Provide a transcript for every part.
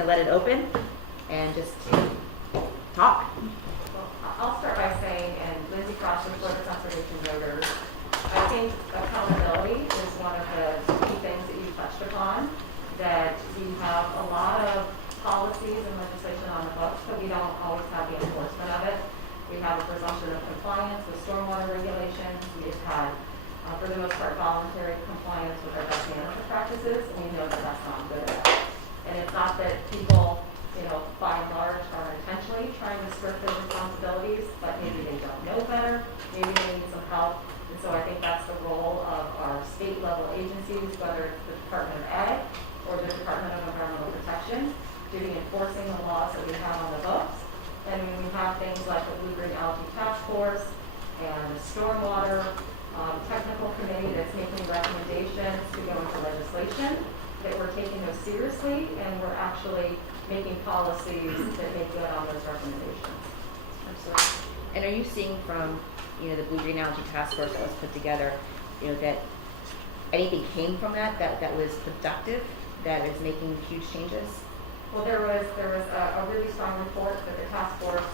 let it open and just talk. Well, I'll start by saying, and Lindsay Cross with Florida Conservation Voters, I think accountability is one of the key things that you touched upon, that we have a lot of policies and legislation on the books, but we don't always have the enforcement of it. We have a presumption of compliance with stormwater regulations. We've had, for the most part, voluntary compliance with our best management practices, and we know that that's not good enough. And it's not that people, by and large, are intentionally trying to skirt those responsibilities, but maybe they don't know better, maybe they need some help. And so I think that's the role of our state level agencies, whether it's the Department of Ag or the Department of Environmental Protection, to be enforcing the laws that we have on the books. And when we have things like the Blue-Green Algae Task Force and the Stormwater Technical Committee that's making recommendations to go into legislation, that we're taking those seriously and we're actually making policies that make good on those recommendations. Absolutely. And are you seeing from, the Blue-Green Algae Task Force that was put together, that anything came from that was productive, that is making huge changes? Well, there was a really strong report that the task force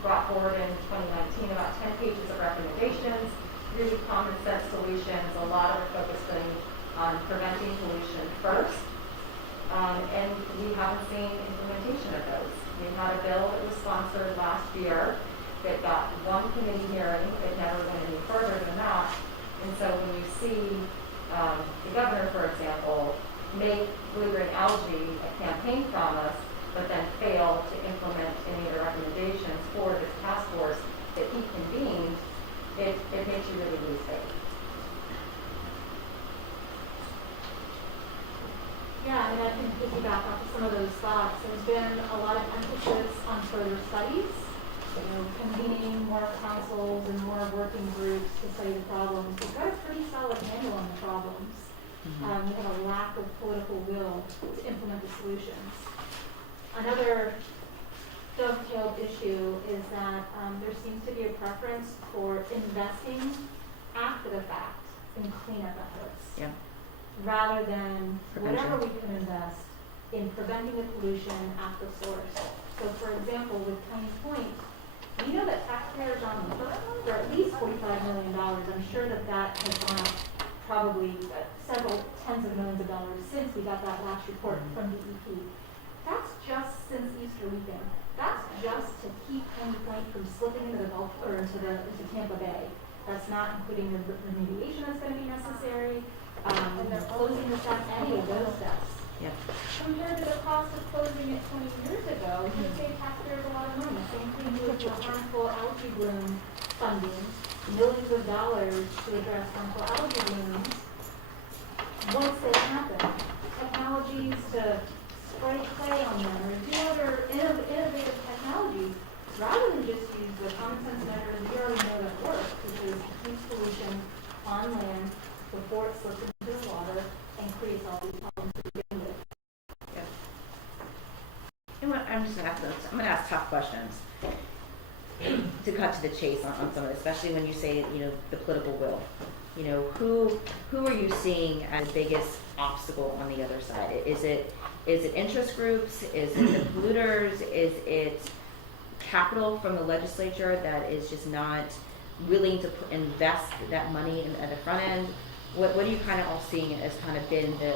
brought forward in 2019, about 10 pages of recommendations, really common sense solutions, a lot of it focusing on preventing pollution first, and we haven't seen implementation of those. We had a bill that was sponsored last year that got one committee hearing. It never went any further than that. And so when you see the governor, for example, make blue-green algae a campaign promise, but then fail to implement any of the recommendations for this task force that he convened, it makes you really lose faith. Yeah, I can piggyback off of some of those thoughts. There's been a lot of emphasis on further studies, convening more councils and more working groups to study the problems. We've got a pretty solid handle on the problems. We have a lack of political will to implement the solutions. Another dovetailed issue is that there seems to be a preference for investing after the fact in cleanup efforts. Yeah. Rather than Prevention. whatever we can invest in preventing the pollution at the source. So for example, with Tiny Point, we know that taxpayers on the hook for at least $45 million. I'm sure that has gone up probably several tens of millions of dollars since we got that last report from DEP. That's just since Easter weekend. That's just to keep Tiny Point from slipping into the Gulf or into Tampa Bay. That's not including the remediation that's going to be necessary. And they're closing this up, any of those steps. Yeah. Compared to the cost of closing it 20 years ago, it saved taxpayers a lot of money. Same thing with the harmful algae bloom funding, millions of dollars to address harmful algae blooms. Once they happen, technologies to spray clay on them or do other innovative technologies, rather than just use the common sense measures we already know that work, which is keep pollution on land before it slips into the water and creates all these problems to begin with. I'm going to ask tough questions to cut to the chase on some of it, especially when you say, the political will. Who are you seeing as the biggest obstacle on the other side? Is it interest groups? Is it the polluters? Is it capital from the legislature that is just not willing to invest that money at the front end? What are you kind of all seeing as kind of been the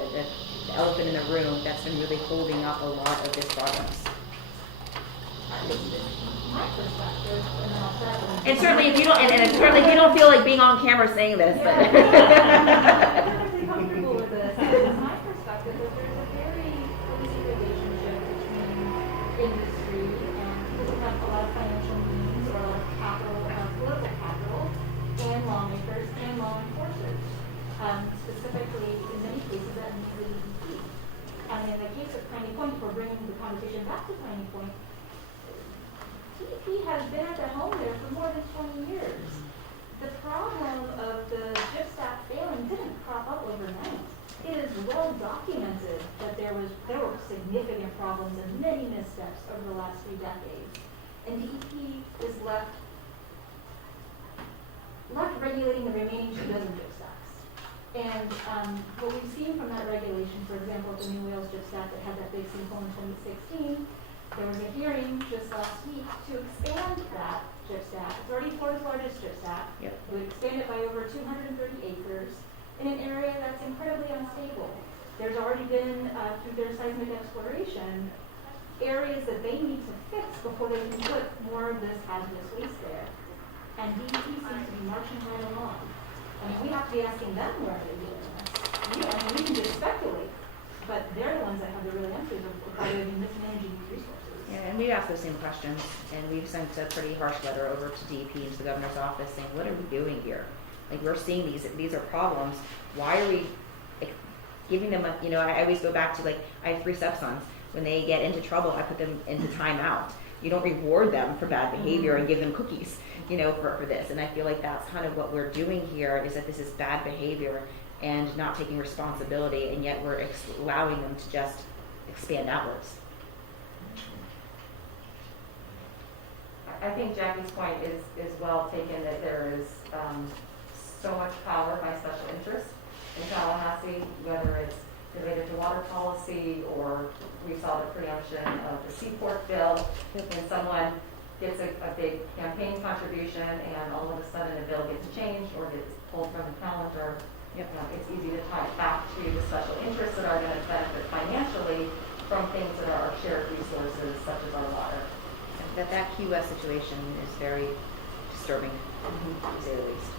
elephant in the room that's been really holding up a lot of this progress? My perspective, and then I'll start And certainly if you don't, and certainly if you don't feel like being on camera saying this. I'm perfectly comfortable with this. It's my perspective that there's a very crazy relationship between industry and people who have a lot of financial means or a lot of capital, political capital, and lawmakers and law enforcers. Specifically, in many cases, that means the DEP. And in the case of Tiny Point, we're bringing the conversation back to Tiny Point. DEP has been at the helm there for more than 20 years. The problem of the gypsum failing didn't crop up overnight. It is well documented that there were significant problems and many missteps over the last few decades. And DEP is left regulating the remaining 2 dozen gypsums. And what we've seen from that regulation, for example, the new Wales Gyps Act that had that big sinkhole in 2016, there was a hearing just last week to expand that Gyps Act. It's already Florida's largest Gyps Act. Yep. It would expand it by over 230 acres in an area that's incredibly unstable. There's already been, through their seismic exploration, areas that they need to fix before they can put more of this hazardous waste there. And DEP seems to be marching right along. I mean, we have to be asking them where they're doing this. We can just speculate, but they're the ones that have the real answers of how they're mismanaging these resources. Yeah, and we asked those same questions, and we've sent a pretty harsh letter over to DEP and to the governor's office saying, what are we doing here? Like, we're seeing these are problems. Why are we giving them a, I always go back to, like, I have 3 stepsons. When they get into trouble, I put them into timeout. You don't reward them for bad behavior and give them cookies, for this. And I feel like that's kind of what we're doing here, is that this is bad behavior and not taking responsibility, and yet we're allowing them to just expand outwards. I think Jackie's point is well taken, that there is so much power by special interests in Tallahassee, whether it's related to water policy, or we saw the preemption of the Seaport bill, when someone gets a big campaign contribution and all of a sudden a bill gets changed or gets pulled from the calendar. Yep. It's easy to tie it back to the special interests that are going to benefit financially from things that are our shared resources, such as our water. That QS situation is very disturbing, to say the least.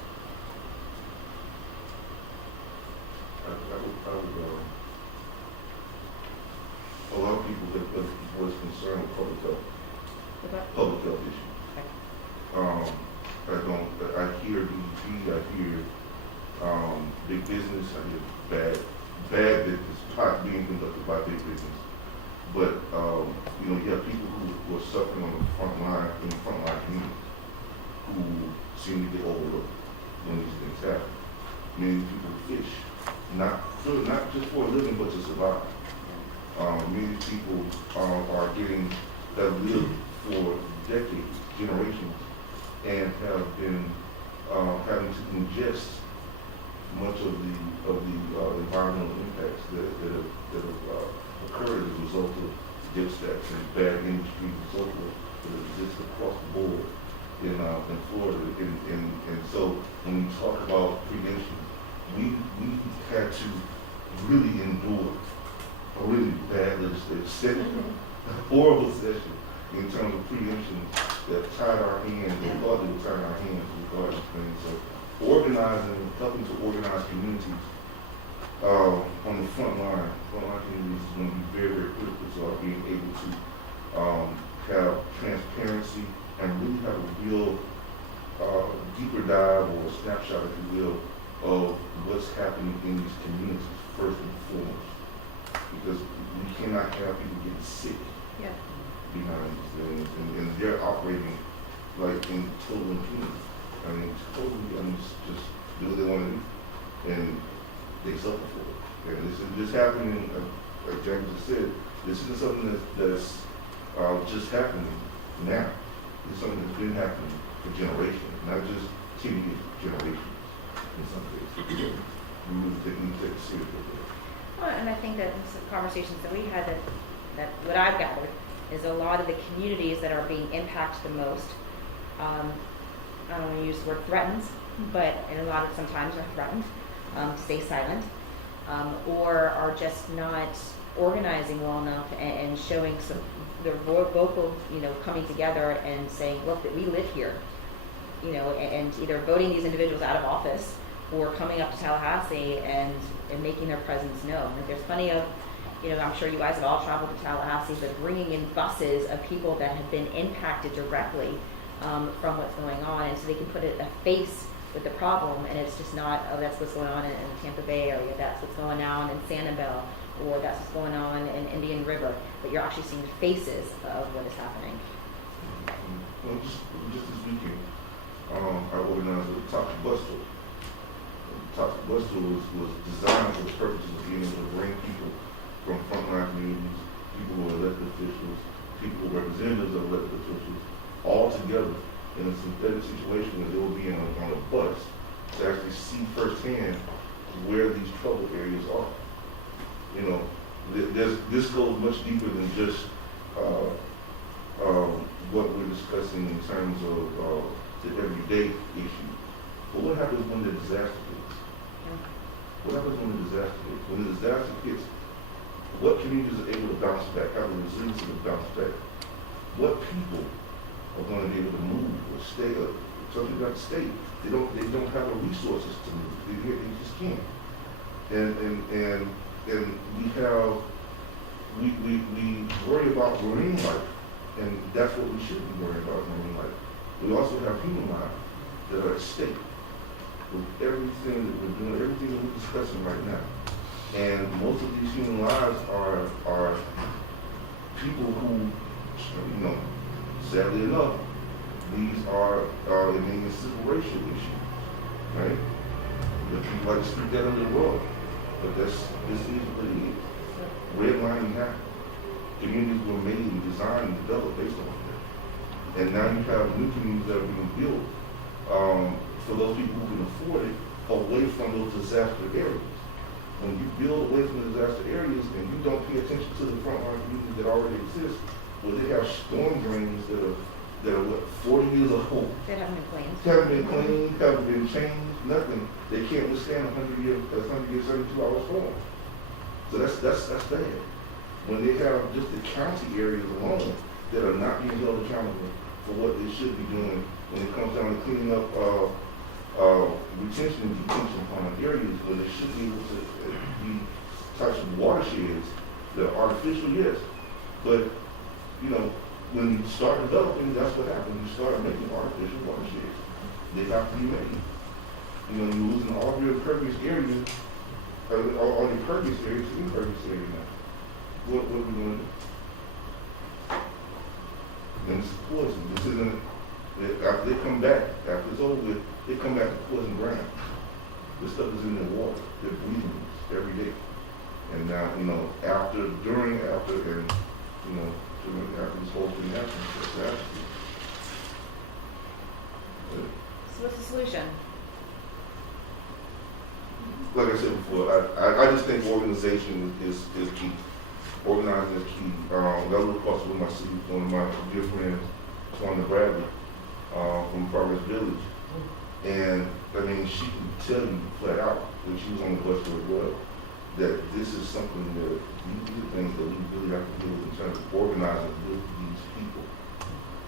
A lot of people have voiced concern with public health issues. Okay. I hear DEP, I hear big business, I hear bad business being conducted by big business. But you have people who are suffering on the front line, in the front line community, who seem to get overlooked when these things happen. Many people fish, not just for a living, but to survive. Many people that live for decades, generations, and have been having to ingest much of the environmental impacts that have occurred as a result of dip stacks and bad industries and so forth that exist across the board in Florida. And so when we talk about preemption, we had to really endure a really bad legislative session, a horrible session in terms of preemption that tied our hands, or thought they were tying our hands regarding things. So helping to organize communities on the front line communities is going to be very, very critical to our being able to have transparency and really have a real deeper dive, or a snapshot, if you will, of what's happening in these communities first and foremost. Because we cannot have people getting sick behind these things, and they're operating like in total impunity. Just do what they want to do, and they suffer for it. And this is just happening, like James just said, this isn't something that's just happening now. It's something that's been happening for generations, not just teenage generations in some cases. We need to take it seriously. Well, and I think that in some conversations that we had, that what I've gathered is a lot of the communities that are being impacted the most, I don't want to use the word threatened, but sometimes are threatened to stay silent, or are just not organizing well enough and showing some their vocal, coming together and saying, look, that we live here, and either voting these individuals out of office or coming up to Tallahassee and making their presence known. Like, there's plenty of, I'm sure you guys have all traveled to Tallahassee, but bringing in buses of people that have been impacted directly from what's going on, and so they can put a face with the problem, and it's just not, oh, that's what's going on in the Tampa Bay area, that's what's going on in Sanibel, or that's what's going on in Indian River, but you're actually seeing faces of what is happening. Well, just this weekend, I organized a Toxic Bus Tour. The Toxic Bus Tour was designed for the purposes of being able to bring people from frontline communities, people who are elected officials, people who are representatives of elected officials, all together in a synthetic situation where they will be on a bus to actually see firsthand where these trouble areas are. You know, this goes much deeper than just what we're discussing in terms of the everyday issue. But what happens when the disaster hits? What happens when the disaster hits? When the disaster hits, what communities are able to bounce back, have the resilience to bounce back? What people are going to be able to move or stay up? Some people have to stay. They don't have the resources to move. They just can't. And we worry about marine life, and that's what we should be worrying about, marine life. We also have human lives that are at stake with everything that we're doing, everything that we're discussing right now. And most of these human lives are people who, you know, sadly enough, these are a civil racial issue, right? But people like to speak that under the rug. But this is what it is. Redlining happened. Communities were made and designed and developed based on that. And now you have new communities that are being built for those people who can afford it away from those disaster areas. When you build away from the disaster areas and you don't pay attention to the frontline communities that already exist, where they have storm drains that are what, 40 years old. That haven't been cleaned. Haven't been cleaned, haven't been changed, nothing. They can't withstand 100-year, 72-hour storm. So that's bad. When they have just the county areas alone that are not being held accountable for what they should be doing when it comes down to cleaning up retention and detention pond areas where they should be able to be types of watersheds that are artificial, yes. But, you know, when you start developing, that's what happens. You start making artificial watersheds. They have to be made. You know, you're losing all your impervious areas, all the impervious areas to impervious area now. What are we going to do? And this is poison. This isn't, after they come back, after it's over with, they come back to poison ground. This stuff is in their water. They're breathing this every day. And now, you know, after, and, you know, after this whole thing happens, that's So what's the solution? like I said before, I just think organization is key. Organizing is key. That was across with one of my dear friends, Tawanda Bradley, from Progress Village. And I mean, she can tell you flat out when she was on the bus for as well, that this is something that these are things that we really have to do in terms of organizing with these people,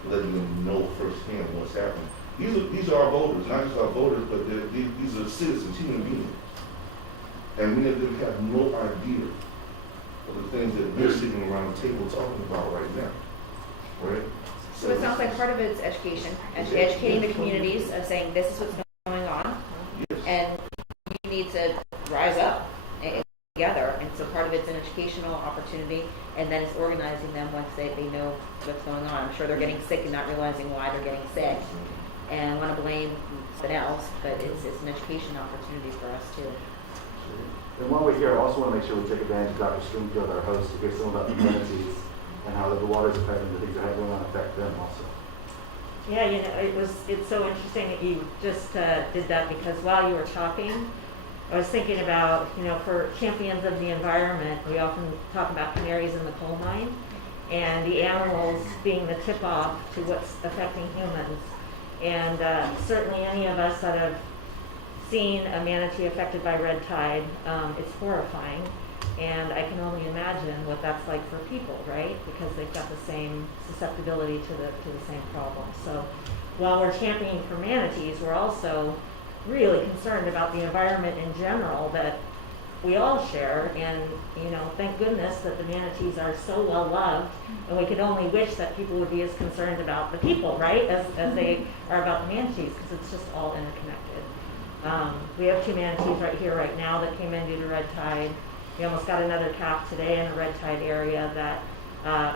letting them know firsthand what's happening. These are our voters, not just our voters, but these are citizens, human beings. And many of them have no idea of the things that we're sitting around the table talking about right now, right? So it sounds like part of it is education, educating the communities of saying this is what's going on, Yes. and you need to rise up together. And so part of it's an educational opportunity, and then it's organizing them once they know what's going on. I'm sure they're getting sick and not realizing why they're getting sick, and want to blame something else, but it's an education opportunity for us too. And while we're here, I also want to make sure we take advantage of Dr. Springfield, our host, to hear some about the Manatees and how the water is affecting the things that have going on affect them also. Yeah, you know, it's so interesting that you just did that, because while you were talking, I was thinking about, you know, for champions of the environment, we often talk about canaries in the coal mine and the animals being the tip-off to what's affecting humans. And certainly any of us that have seen a manatee affected by red tide, it's horrifying. And I can only imagine what that's like for people, right? Because they've got the same susceptibility to the same problem. So while we're championing for manatees, we're also really concerned about the environment in general that we all share. And, you know, thank goodness that the manatees are so well loved, and we could only wish that people would be as concerned about the people, right, as they are about the manatees, because it's just all interconnected. We have 2 manatees right here right now that came in due to red tide. We almost got another calf today in the red tide area that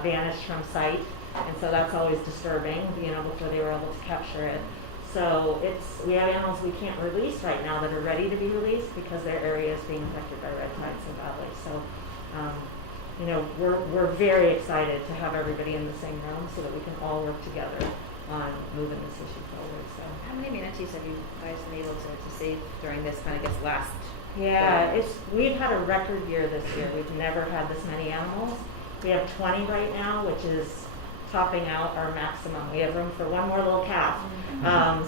vanished from sight, and so that's always disturbing, you know, before they were able to capture it. So we have animals we can't release right now that are ready to be released because their area is being affected by red tide so badly. So, you know, we're very excited to have everybody in the same room so that we can all work together on moving this issue forward. So, How many manatees have you guys been able to save during this kind of last Yeah, we've had a record year this year. We've never had this many animals. We have 20 right now, which is topping out our maximum. We have room for one more little calf.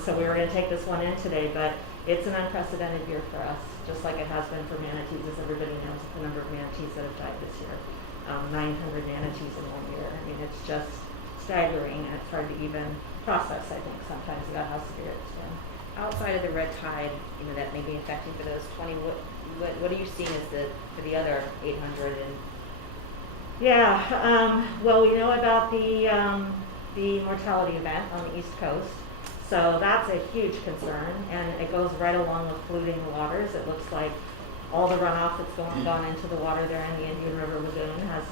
So we were going to take this one in today, but it's an unprecedented year for us, just like it has been for manatees, as everybody knows the number of manatees that have died this year. 900 manatees in 1 year. I mean, it's just staggering, and it's hard to even process, I think, sometimes about how severe it's been. Outside of the red tide, that may be affecting for those 20, what are you seeing as for the other 800 and? Yeah, well, we know about the mortality event on the East Coast. So that's a huge concern, and it goes right along with polluting the waters. It looks like all the runoff that's gone into the water there in the Indian River Lagoon has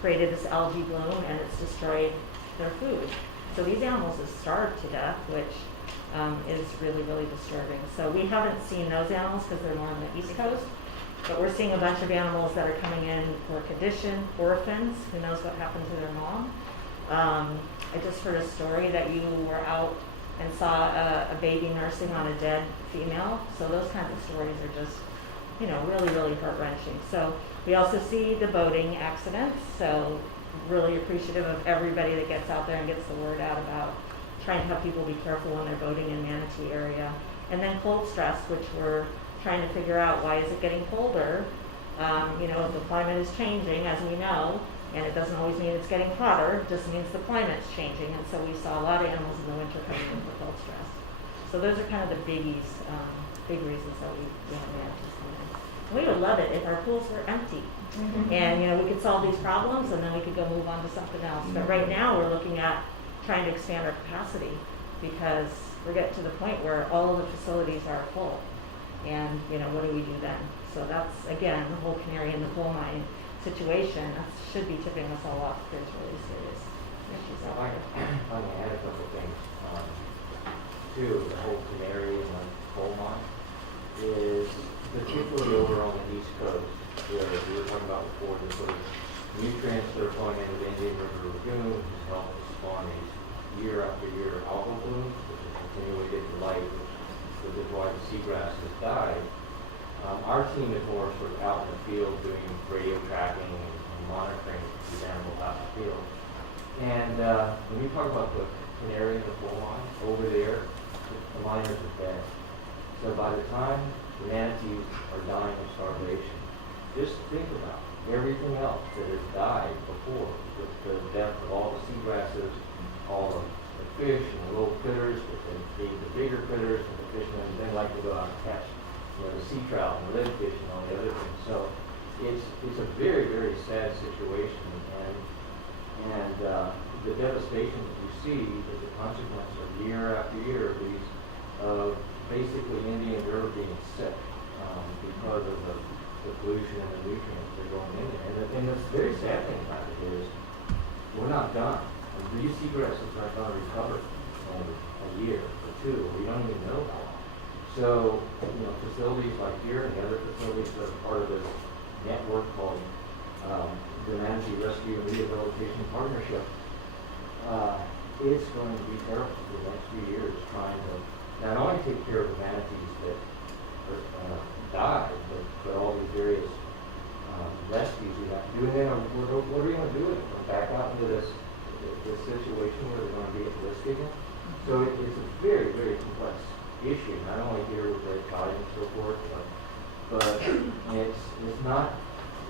created this algae bloom, and it's destroyed their food. So these animals have starved to death, which is really, really disturbing. So we haven't seen those animals because they're more on the East Coast, but we're seeing a bunch of animals that are coming in for condition, orphans, who knows what happened to their mom. I just heard a story that you were out and saw a baby nursing on a dead female. So those kinds of stories are just, really, really heart-wrenching. So we also see the boating accidents. So really appreciative of everybody that gets out there and gets the word out about trying to have people be careful when they're boating in Manatee area. And then cold stress, which we're trying to figure out, why is it getting colder? The climate is changing, as we know, and it doesn't always mean it's getting hotter, it just means the climate's changing. And so we saw a lot of animals in the winter coming in for cold stress. So those are kind of the biggies, big reasons that we have manatees coming in. We would love it if our pools were empty. And, we could solve these problems and then we could go move on to something else. But right now we're looking at trying to expand our capacity because we're getting to the point where all of the facilities are full. And, what do we do then? So that's, again, the whole canary in the coal mine situation. That should be tipping us all off. There's really serious issues out I there. can add a couple things to the whole canary in the coal mine is particularly over on the East Coast, where we were talking about before, the sort of nutrients that are flowing into the Indian River Lagoon has helped spawn these year after year algal blooms, which is continually getting light, which is why the seagrass has died. Our team is more sort of out in the field doing radio tracking and monitoring these animals out in the field. And when we talk about the canary in the coal mine, over there, the miners are dead. So by the time the manatees are dying of starvation, just think about everything else that has died before, the death of all the seagrasses, all of the fish and the little critters, but then feed the bigger critters, and the fishermen then like to go out and catch the sea trout and the redfish and all the other things. So it's a very, very sad situation, and the devastation that you see is a consequence of year after year of these basically Indian River being sick because of the pollution and the nutrients that are going in there. And the very sad thing about it is we're not done. And these seagrasses are not going to recover in a year or two. We don't even know how long. So, facilities like here and the other facilities that are part of this network called the Manatee Rescue and Rehabilitation Partnership, it's going to be terrible for the next few years trying to not only take care of the manatees that died, but all these various rescues we have to do. And then what are we going to do with it? Come back out into this situation where they're going to be at risk again? So it's a very, very complex issue, not only here with red tide and so forth, but it's not,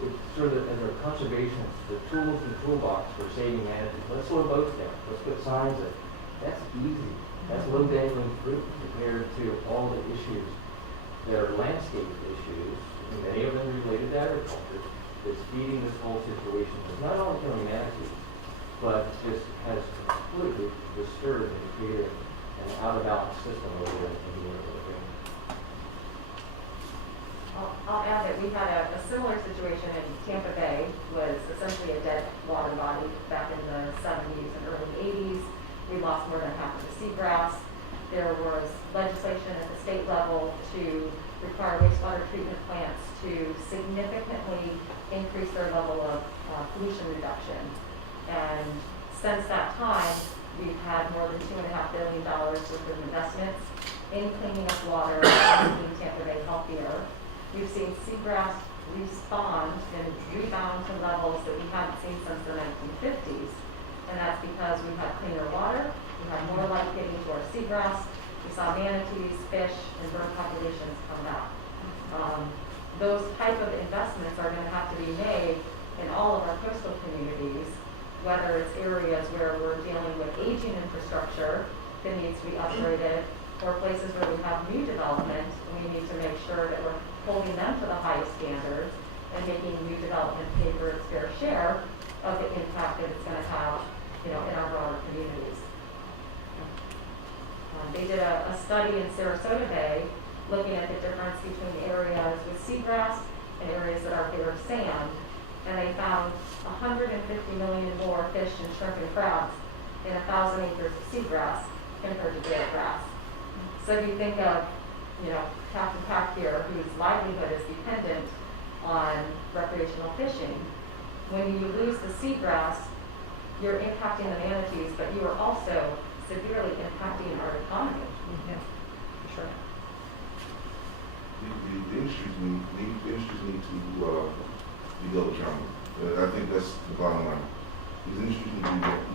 it's sort of as a conservation, the tools in the toolbox for saving manatees. Let's slow boats down. Let's put signs that that's easy. That's low dangling fruit compared to all the issues that are landscape issues, and many of them related to agriculture, that's feeding this whole situation. It's not only killing manatees, but just has completely disturbed and created an out-of-balance system over there in the area. I'll add that we had a similar situation in Tampa Bay, was essentially a dead water body back in the 70s and early 80s. We lost more than half of the seagrass. There was legislation at the state level to require wastewater treatment plants to significantly increase their level of pollution reduction. And since that time, we've had more than $2.5 billion worth of investments in cleaning up water and making Tampa Bay healthier. we've seen seagrass respond and rebound to levels that we haven't seen since the 1950s. And that's because we had cleaner water, we had more life getting to our seagrass, we saw manatees, fish, and bird populations come back. Those type of investments are going to have to be made in all of our coastal communities, whether it's areas where we're dealing with aging infrastructure that needs to be upgraded, or places where we have new development, and we need to make sure that we're holding them to the highest standards and making new development pay for its fair share of the impact that it's going to have, in our broader communities. They did a study in Sarasota Bay looking at the difference between areas with seagrass and areas that are bare sand, and they found 150 million more fish and shrimp and crabs in 1,000 acres of seagrass compared to bare grass. So if you think of, Captain Pack here, whose livelihood is dependent on recreational fishing, when you lose the seagrass, you're impacting the manatees, but you are also severely impacting our economy. Yeah, sure. The industries need to be held accountable. I think that's the bottom line. These industries need to be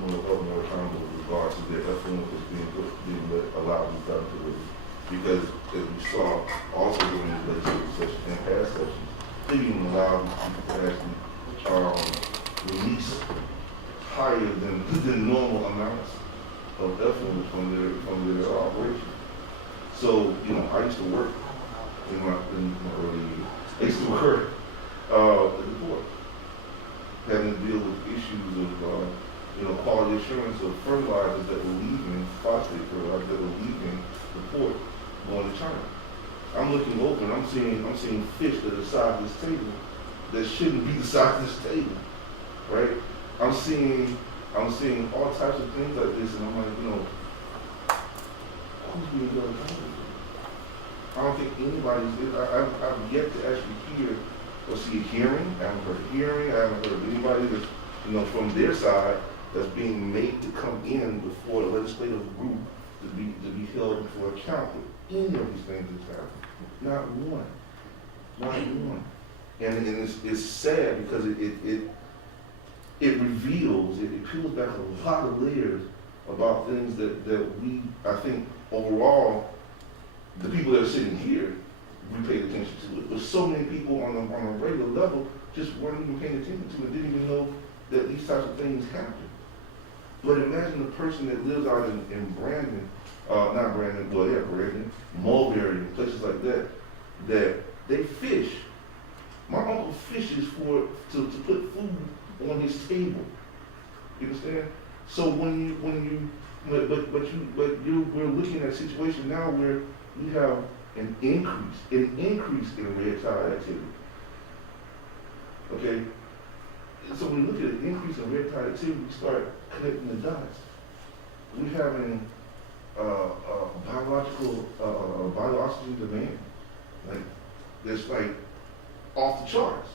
more accountable with regards to their effluent that's being allowed to be done to it. Because as we saw also during the legislative session and past sessions, they even allow these people to actually release higher than normal amounts of effluent from their operation. So, I used to work in my early years. I used to work at the port, having to deal with issues of quality assurance of fertilizers that were leaving, phosphate fertilizers that were leaving the port going to China. I'm looking over and I'm seeing fish that are the size of this table that shouldn't be the size of this table, right? I'm seeing all types of things like this, and I'm like, who's being held accountable? I don't think anybody's. I've yet to actually hear or see a hearing. I haven't heard a hearing. I haven't heard of anybody that's from their side that's being made to come in before the legislative group to be held for account for any of these things that's happening. Not one. Not one. And it's sad because it reveals, it peels back a lot of layers about things that we, I think, overall, the people that are sitting here, we paid attention to it. But so many people on a regular level just weren't even paying attention to it, didn't even know that these types of things happen. But imagine the person that lives out in Brandon, Brandon, Mulberry, and places like that they fish. My uncle fishes to put food on his table. You understand? So we're looking at a situation now where we have an increase in red tide activity. Okay? So when we look at an increase in red tide activity, we start connecting the dots. We're having bio-oxygen demand. That's off the charts.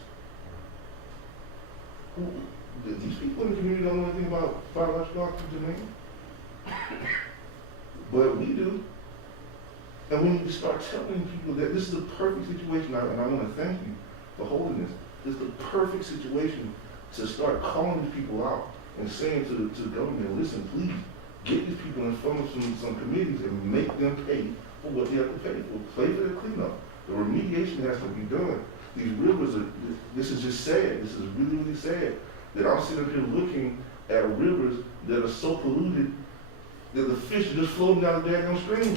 These people in the community don't know anything about biological oxygen demand. But we do. And we need to start telling people that this is the perfect situation, and I want to thank you for holding this. This is the perfect situation to start calling these people out and saying to the government, listen, please, get these people in front of some committees and make them pay for what they have to pay for. Pay for the cleanup. The remediation has to be done. These rivers this is just sad. This is really, really sad that I'm sitting here looking at rivers that are so polluted that the fish are just floating down the daggone stream.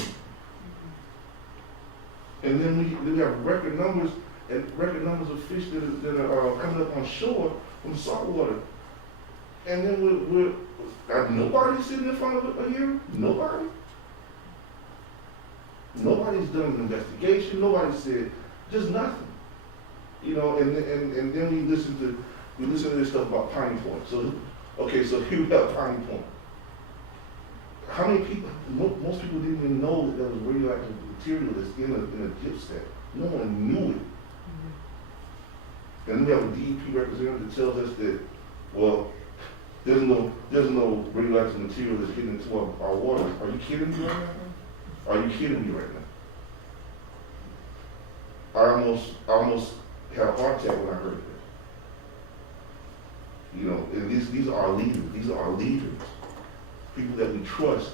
And then we have record numbers of fish that are coming up on shore from salt water. And then nobody's sitting in front of it here. Nobody. Nobody's done an investigation. Nobody said just nothing. And then we listen to this stuff about Piney Point. So here we have Piney Point. How many people? Most people didn't even know that there was radioactive material that's in a dip stack. No one knew it. And we have a DEP representative that tells us that, well, there's no radioactive material that's getting into our water. Are you kidding me right now? Are you kidding me right now? I almost had a heart attack when I heard that. You know, and these are our leaders. These are our leaders, people that we trust,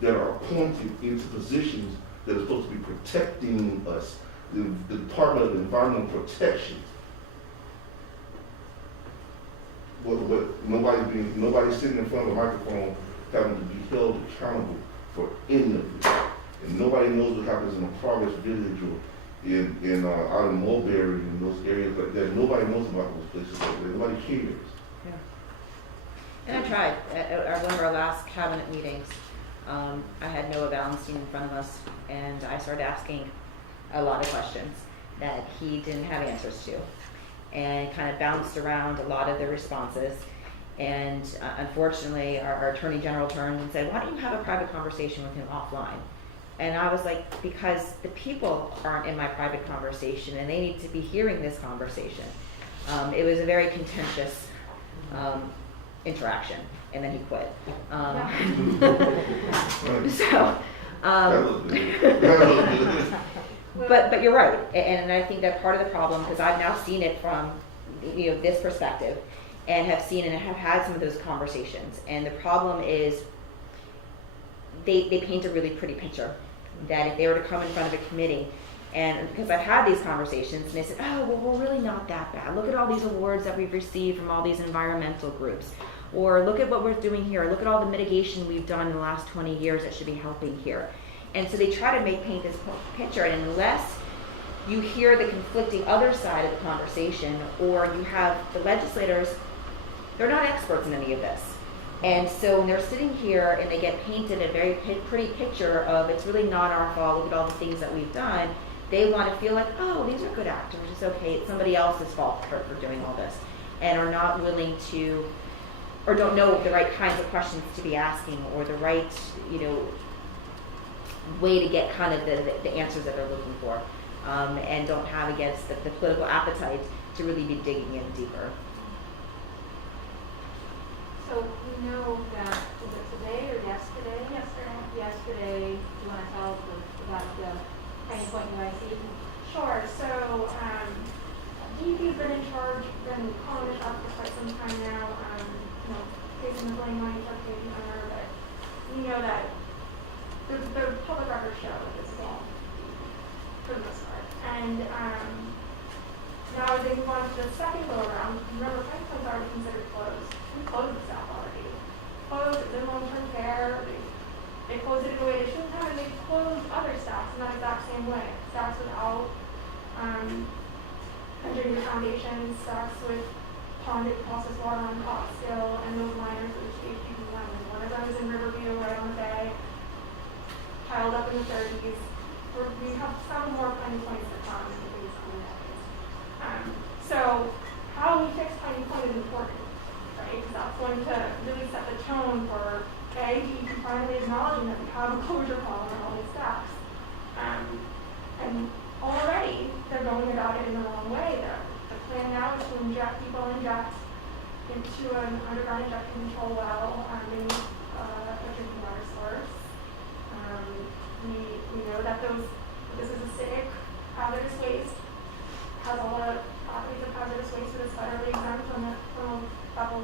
that are appointed into positions that are supposed to be protecting us. The Department of Environmental Protection. What nobody's sitting in front of a microphone having to be held accountable for any of this. And nobody knows what happens in a Progress Village or in out in Mulberry and those areas like that. Nobody knows about those places like that. Nobody cares. Yeah. And I tried at one of our last cabinet meetings. I had Noah Valenstein in front of us, and I started asking a lot of questions that he didn't have answers to, and kind of bounced around a lot of the responses. And unfortunately, our Attorney General turned and said, "Why don't you have a private conversation with him offline?" And I was like, because the people aren't in my private conversation, and they need to be hearing this conversation. It was a very contentious interaction, and then he quit. So, That looked good. That looked good. but you're right, and I think that part of the problem, because I've now seen it from this perspective, and have seen and have had some of those conversations, and the problem is they paint a really pretty picture that if they were to come in front of a committee, and because I've had these conversations, and they said, "Oh, well, we're really not that bad. Look at all these awards that we've received from all these environmental groups. Or look at what we're doing here. Look at all the mitigation we've done in the last 20 years that should be helping here." And so they try to paint this picture, and unless you hear the conflicting other side of the conversation, or you have the legislators, they're not experts in any of this. And so when they're sitting here and they get painted a very pretty picture of it's really not our fault, look at all the things that we've done, they want to feel like, oh, these are good actors, it's okay, it's somebody else's fault for doing all this, and are not willing to, or don't know the right kinds of questions to be asking, or the right, way to get kind of the answers that they're looking for, and don't have, against the political appetite to really be digging in deeper. So we know that, was it today or yesterday? Yesterday, do you want to tell us about the Tiny Point UIC? Sure. So DEP's been in charge, been calling this up for quite some time now. Facing the blame on Kentucky Hunter, but we know that the public records show that this is all for the most part. And now they move on to the second go around. Remember, Tiny Point's already considered closed. We closed the staff already. Closed, it's in long-term care. They closed it in a way they shouldn't have, and they closed other stacks in that exact same way. Stacks without Junior Foundation, stacks with ponded processed water on Coxkill, and those miners which HPP miners. One of them is in Riverview, right on the bay, piled up in the 30s. We have 7 more Tiny Points to come in the coming decades. So how we fix Tiny Point is important, right? Because that's going to really set the tone for DEP finally acknowledging that we have a closure problem on all these stacks. And already they're going about it in the wrong way. The plan now is to inject into an underground injection control well in a drinking water source. We know that this is acidic, hazardous waste, has all the properties of hazardous waste that is federally exempt from a federal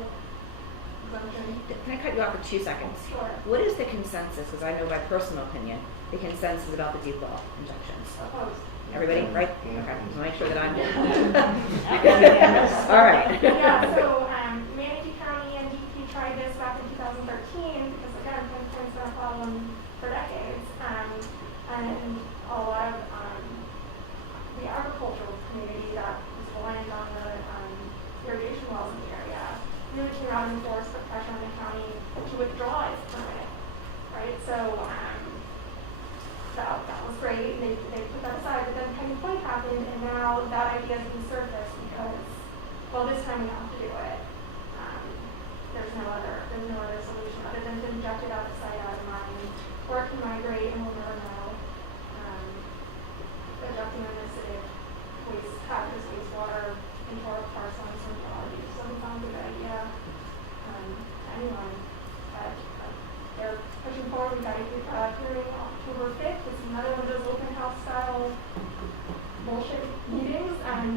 exemption. Can I cut you off for 2 seconds? Sure. What is the consensus? Because I know my personal opinion, the consensus about the deep well injections. Opposed. Everybody, right? Okay, just make sure that I'm. Yes. All right. Yeah, so Manatee County and DEP tried this back in 2013 because, again, Tiny Point's been a problem for decades. And a lot of the agricultural community that was reliant on the irrigation wells in the area really came out and forced the pressure on the county to withdraw its permit, right? So that was great, and they put that aside, but then Tiny Point happened, and now that idea has been surfaced because, well, this time we have to do it. There's no other solution other than to inject it out of sight, out of mind, or it can migrate and we'll never know. Injecting an acidic hazardous wastewater into our parcels and quality. So we found a good idea. Anyone, but they're pushing forward. We got a hearing October 5th. It's another one of those open house style bullshit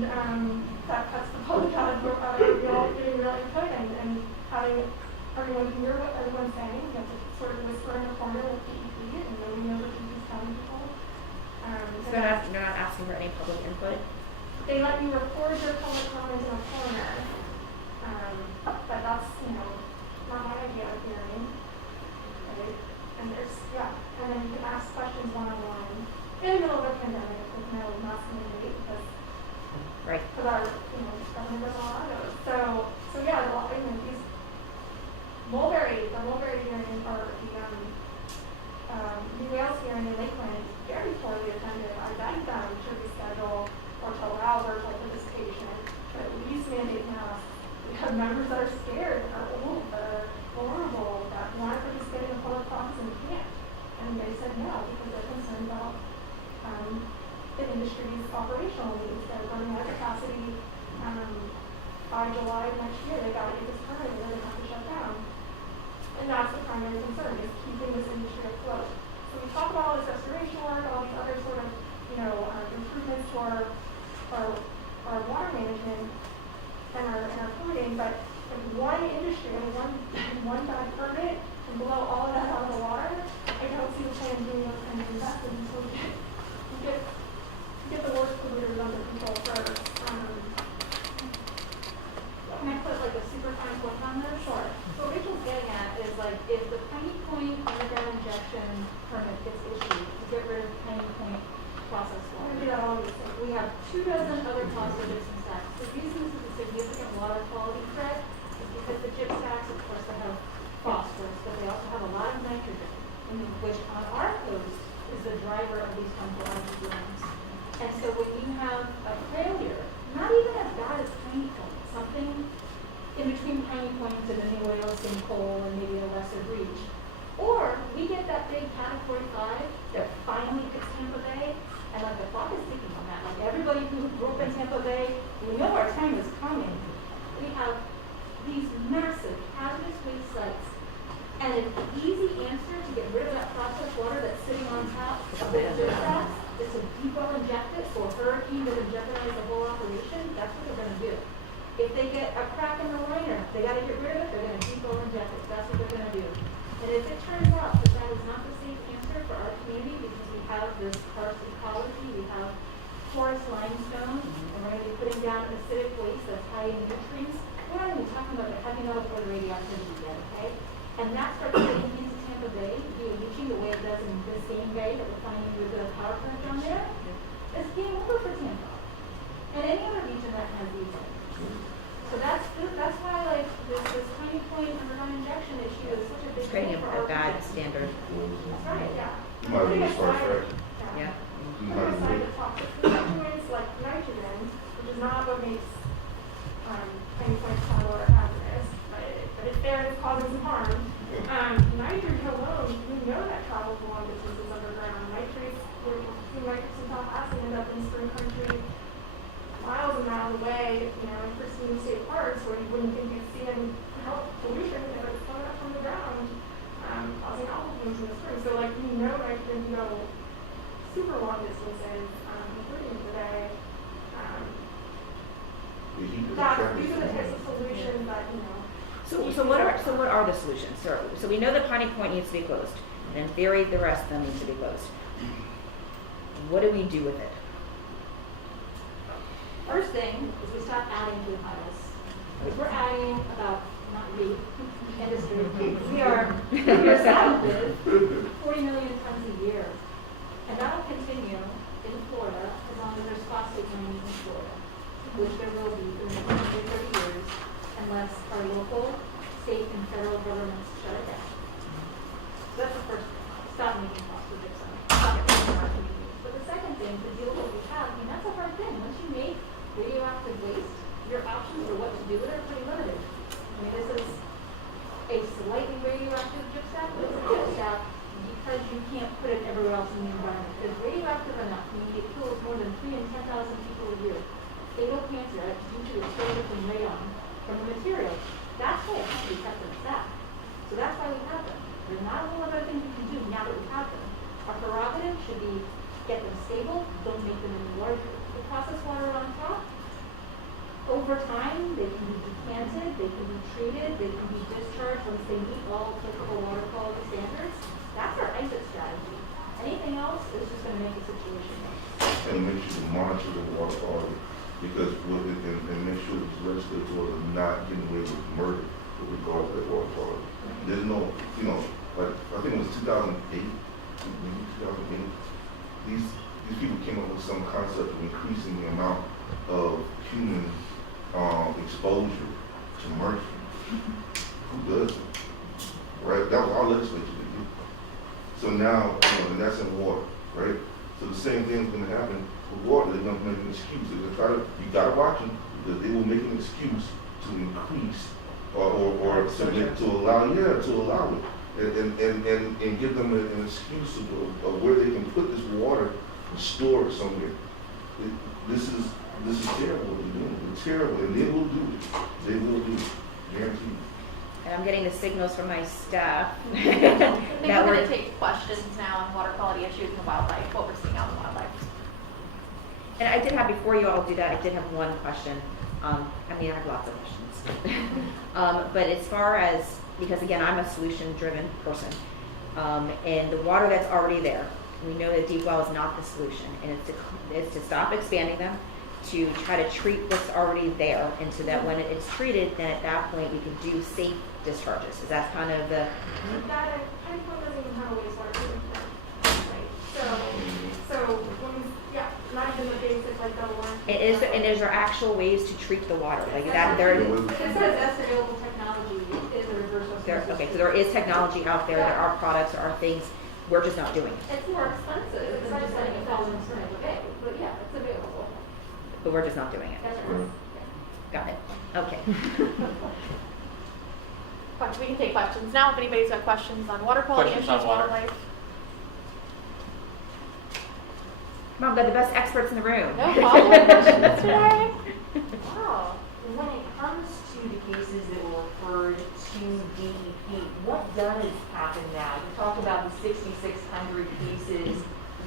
and that cuts the public out of getting real input and having everyone hear what everyone's saying. You have to sort of whisper in a corner with DEP, and nobody knows what DEP's telling people. So they're not asking for any public input? They let you record your public comment in a corner, but that's, not my idea of hearing. Right? And and then you can ask questions one-on-one in the middle of a pandemic with no mask mandate because Right. our, government doesn't allow those. So yeah, these the Mulberry hearing or the Wales hearing in Lakeland is very poorly attended. I begged them to reschedule or to allow virtual participation, but at least mandate masks. We have members that are scared, that are old, that are vulnerable, that want to participate in the public process and can't. And they said no because they're concerned about the industry's operational needs. They're running out of capacity. By July of next year, they got to get this permit and they're going to have to shut down. And that's the primary concern, is keeping this industry afloat. So we talk about all this restoration work, all these other sort of, improvements to our water management and our polluting, but if one industry and one bad permit can blow all of that out of the water, I don't see the plan doing those kinds of investments until we get the worst polluters under control first. Can I put like a super fine point on this? Sure. So what Rachel's getting at is like if the Piney Point underground injection permit gets issued to get rid of Piney Point process water. We have 24 other positive gypsum stacks. The reason this is a significant water quality threat is because the gypsum stacks, of course, they have phosphorus, but they also have a lot of nitrogen, which on our coast is the driver of these harmful algae blooms. And so when you have a failure, not even as bad as Piney Point, something in between Piney Point and the New Wales sinkhole and maybe a lesser breach. Or we get that big Category 5 that finally hits Tampa Bay, and like the clock is ticking on that. Like everybody who grew up in Tampa Bay, we know our time is coming. We have these massive hazardous waste sites, and an easy answer to get rid of that processed water that's sitting on top of the gypsum is to deep well inject it for a hurricane that would jeopardize the whole operation. That's what they're going to do. If they get a crack in the liner, they got to get rid of it, they're going to deep well inject it. That's what they're going to do. And if it turns out that that is not the safe answer for our community because we have this karst ecology, we have porous limestone, and we're going to be putting down acidic waste that's high in nutrients, we're not even talking about the heavy metal or the radioactivity yet, okay? And that starts getting into Tampa Bay, doing leaching the way it does in Biscayne Bay that we're finding with the power plant down there. It's game over for Tampa. And any other region that has these things. So that's why like this Piney Point underground injection issue is such a big It's creating deal for a our bad region. standard. That's right, yeah. You might as well start fresh. Yeah. You Put might as aside well. the toxic pollutants like nitrogen, which is not what makes Piney Point water hazardous, but it's there and it's causing some harm. Nitrogen alone, we know that travels long distances underground. Nitrates, nitrates and top acid end up in spring country miles and miles away, in pristine state parks where you wouldn't think you'd see any pollution, it's coming up from the ground, causing algal blooms in the spring. So like we know nitrogen can go super long distances, including today. These are the types of solutions that, So what are the solutions? So we know that Piney Point needs to be closed, and in theory, the rest of them need to be closed. What do we do with it? First thing is we stop adding to the piles. Because we're adding about, not we, industry, we are saddled with 40 million tons a year. And that'll continue in Florida as long as there's phosphate mining in Florida, which there will be for the next 30 years unless our local, state, and federal governments shut it down. So that's the first thing. Stop making phosphate gypsum. Stop making our communities. But the second thing, to deal with what we have, that's a hard thing. Once you make radioactive waste, your options for what to do with it are pretty limited. This is a slightly radioactive gypsum, but it's a gypsum because you can't put it everywhere else in the environment. It's radioactive enough, meaning it kills more than 3 in 10,000 people a year. Fatal cancer due to exposure from radon from the material. That's why it can't be kept in a sack. So that's why we have them. There's not a whole other thing we can do now that we have them. Our prerogative should be get them stable, don't make them any larger. The processed water on top, over time, they can be decanted, they can be treated, they can be discharged once they meet all applicable water quality standards. That's our exit strategy. Anything else is just gonna make the situation worse. And make sure to monitor the water quality, because and make sure the legislators are not getting away with murder with regard to that water quality. There's no, like, I think it was 2008, maybe 2008, these people came up with some concept of increasing the amount of human exposure to mercury. Who does it? Right? That was our legislature that did it. So now, and that's in water, right? So the same thing is going to happen with water. They're going to make an excuse. They're going to you got to watch them, because they will make an excuse to increase or to allow it. And give them an excuse of where they can put this water and store it somewhere. This is terrible what they're doing. It's terrible, and they will do it. They will do it, guaranteed. And I'm getting the signals from my staff. I think that we're going to take questions now on water quality issues and wildlife, what we're seeing out in wildlife. And I did have, before you all do that, I did have one question. I have lots of questions. But as far as, because again, I'm a solution-driven person, and the water that's already there, we know that deep well is not the solution, and it's to stop expanding them, to try to treat what's already there, and so that when it's treated, then at that point we can do safe discharges. Is that kind of the? That pipeline doesn't even have a wastewater treatment plant. Right. So not even the basic like double line. And is there actual ways to treat the water like that? It says that's available technology is a reverse osmosis. Okay, so there is technology out there. There are products, there are things. We're just not doing it. It's more expensive than just letting it fall into the bay, but yeah, it's available. But we're just not doing it. That's right. Got it. Okay. But we can take questions now if anybody's got questions on water quality Questions issues, on water. wildlife. Mom, got the best experts in the room. No follow-up questions today? Wow. When it comes to the cases that were referred to DEP, what does happen now? You talked about the 6,600 cases.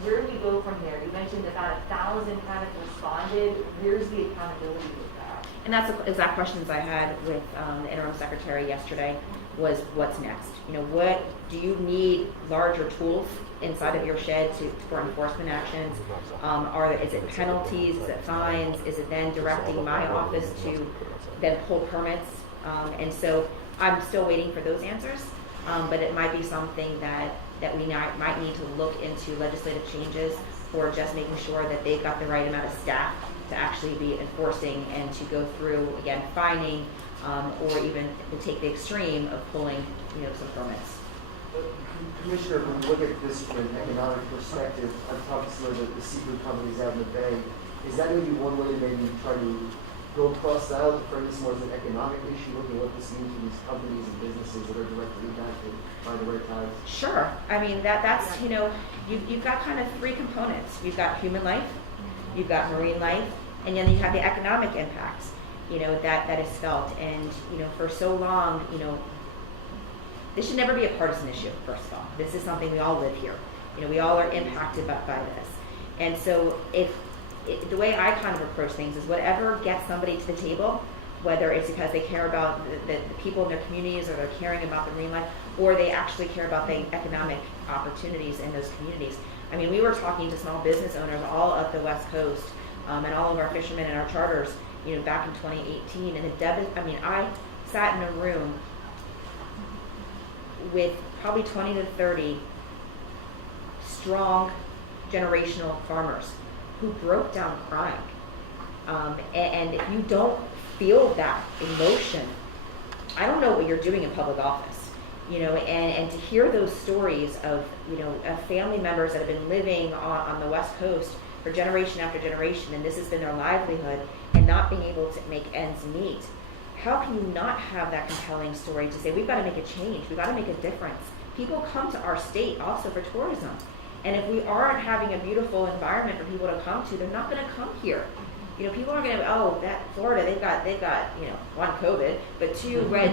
Where do we go from there? You mentioned about 1,000 haven't responded. Where's the accountability with that? And that's the exact questions I had with the interim secretary yesterday, was what's next? What do you need larger tools inside of your shed for enforcement actions? Is it penalties? Is it fines? Is it then directing my office to then pull permits? And so I'm still waiting for those answers, but it might be something that we might need to look into legislative changes, or just making sure that they've got the right amount of staff to actually be enforcing and to go through, again, fining, or even to take the extreme of pulling, some permits. Commissioner, when we look at this from an economic perspective, I've talked to some of the seafood companies out in the Bay. Is that maybe one way to maybe try to go across the aisle to frame this more as an economic issue, looking at what this means for these companies and businesses that are directly impacted by the red tides? Sure. That's you've got kind of three components. You've got human life, you've got marine life, and then you have the economic impacts, that is felt. And, for so long, this should never be a partisan issue, first of all. This is something we all live here. We all are impacted by this. And so the way I kind of approach things is whatever gets somebody to the table, whether it's because they care about the people in their communities, or they're caring about the marine life, or they actually care about the economic opportunities in those communities. We were talking to small business owners all up the West Coast, and all of our fishermen and our charters, back in 2018, and I sat in a room with probably 20 to 30 strong generational farmers who broke down crying. And if you don't feel that emotion, I don't know what you're doing in public office. And to hear those stories of family members that have been living on the West Coast for generation after generation, and this has been their livelihood, and not being able to make ends meet. How can you not have that compelling story to say, we've got to make a change, we've got to make a difference? People come to our state also for tourism. And if we aren't having a beautiful environment for people to come to, they're not going to come here. People are going to, that Florida, they've got, one, COVID, but two, red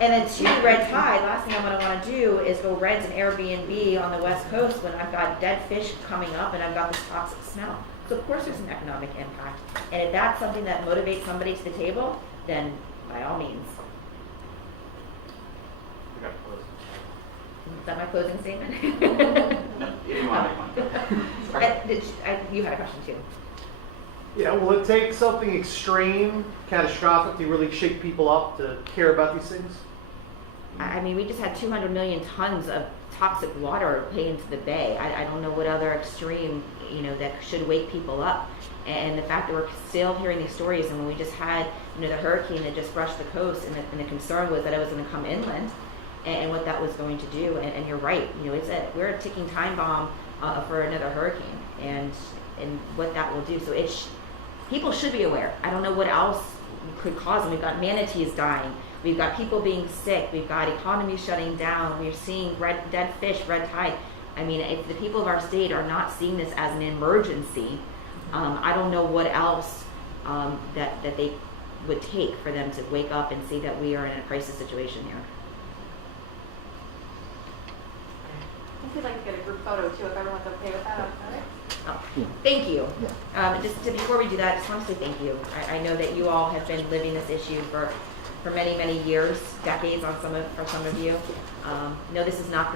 and then two, red tide. Last thing I'm going to want to do is go rent an Airbnb on the West Coast when I've got dead fish coming up and I've got this toxic smell. So of course there's an economic impact. And if that's something that motivates somebody to the table, then by all means. Is that my closing statement? You had a question too. Yeah, will it take something extreme, catastrophic to really shake people up to care about these things? I mean, we just had 200 million tons of toxic water pay into the bay. I don't know what other extreme, that should wake people up. And the fact that we're still hearing these stories, and when we just had, the hurricane that just brushed the coast, and the concern was that it was going to come inland, and what that was going to do. And you're right, we're a ticking time bomb for another hurricane, and what that will do. So people should be aware. I don't know what else could cause them. We've got manatees dying. We've got people being sick. We've got economies shutting down. We're seeing dead fish, red tide. I mean, if the people of our state are not seeing this as an emergency, I don't know what else that they would take for them to wake up and see that we are in a crisis situation here. I think we'd like to get a group photo too, if everyone's okay with that, okay? Oh, thank you. Before we do that, I just want to say thank you. I know that you all have been living this issue for many, many years, decades for some of you. No, this is not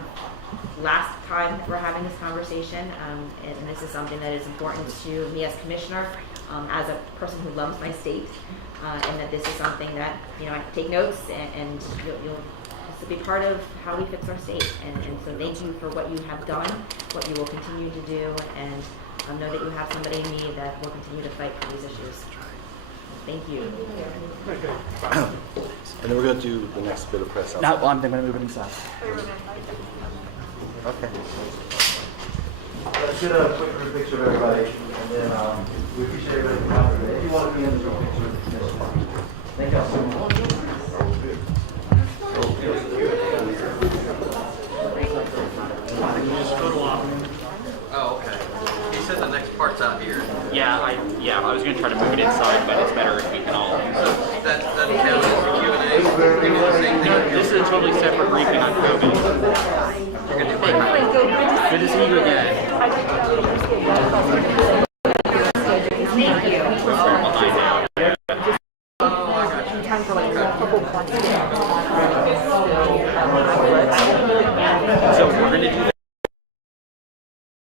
the last time that we're having this conversation, and this is something that is important to me as commissioner, as a person who loves my state, and that this is something that, I take notes, and you'll be part of how we fix our state. And so thank you for what you have done, what you will continue to do, and know that you have somebody in me that will continue to fight for these issues. Thank you. And then we're going to do the next bit of press. No, well, I'm going to move it inside. Okay. Let's get a quick group picture of everybody, and then we appreciate everybody coming out today. If you want to be in the group picture with the commission. Thank y'all so much. Oh, okay. He said the next part's out here. Yeah, I was going to try to move it inside, but it's better if we can all. So that doesn't count as a Q&A. We do the same thing. This is a totally separate briefing on COVID. You're gonna do Good to see you again.